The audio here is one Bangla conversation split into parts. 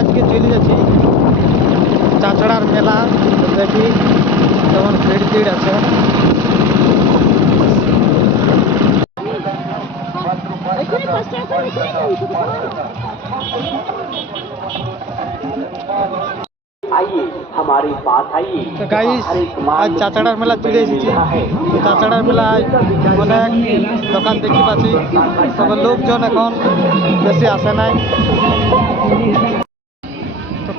आज के चल जाचड़ार मेला जैसे तो फिर फिर आ चाचड़ार मेला चले चाचड़ार मेला आज अनेक दोकान देखी पासी लोक जन एन बस आसे ना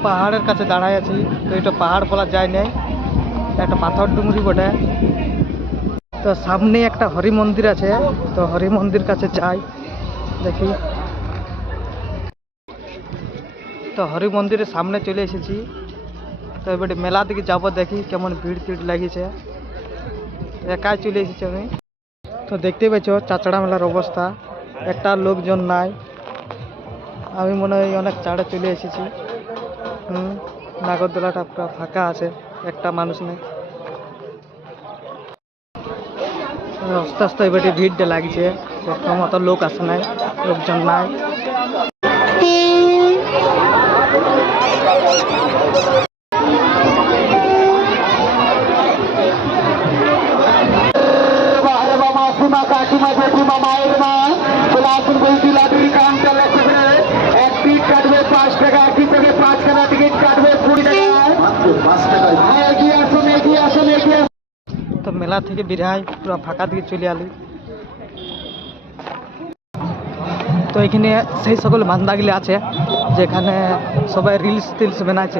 পাহাড়ের কাছে দাঁড়াই আছি, তো এটা পাহাড় বলা যায় নাই। একটা পাথর ডুংরি বটে। তো সামনে একটা হরি মন্দির আছে, তো হরি মন্দির কাছে যাই, দেখি। তো হরি মন্দিরের সামনে চলে এসেছি। তো এবারে মেলা দিকে যাব, দেখি কেমন ভিড় টিড় লাগিয়েছে একাই চলে এসেছি আমি। তো দেখতে পাচ্ছ চাচড়া মেলার অবস্থা। একটা লোকজন নাই। আমি মনে হয় অনেক চাড়ে চলে এসেছি। হুম নাগরদোলাটা পুরো ফাঁকা আছে, একটা মানুষ নেই। আস্তে আস্তে এবারে ভিড়টা লাগছে সেরকম অত লোক আসে নাই, লোকজন নাই। কাকিমা মায়ের মা লাডুরি কাউন্টার তো মেলা থেকে বিরাই পুরো ফাঁকা দিকে চলে আলি তো এখানে সেই সকল বান্দাগুলি আছে, যেখানে সবাই রিলস টিলস বানাচ্ছে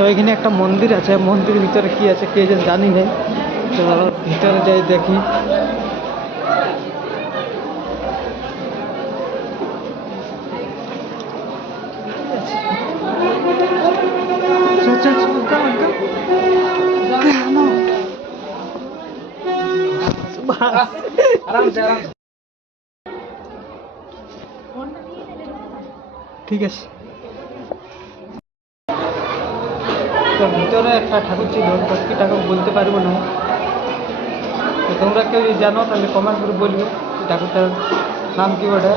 তো এখানে একটা মন্দির আছে, মন্দিরের ভিতরে কি আছে কে যেন জানি নেই তো ভিতরে যাই দেখি? ঠিক আছে। তো ভিতরে একটা ঠাকুর ছিল কি ঠাকুর বলতে পারব না। তো তোমরা কেউ যদি জানো, তাহলে কমেন্ট করে বলবে ঠাকুরটার নাম কি ওটা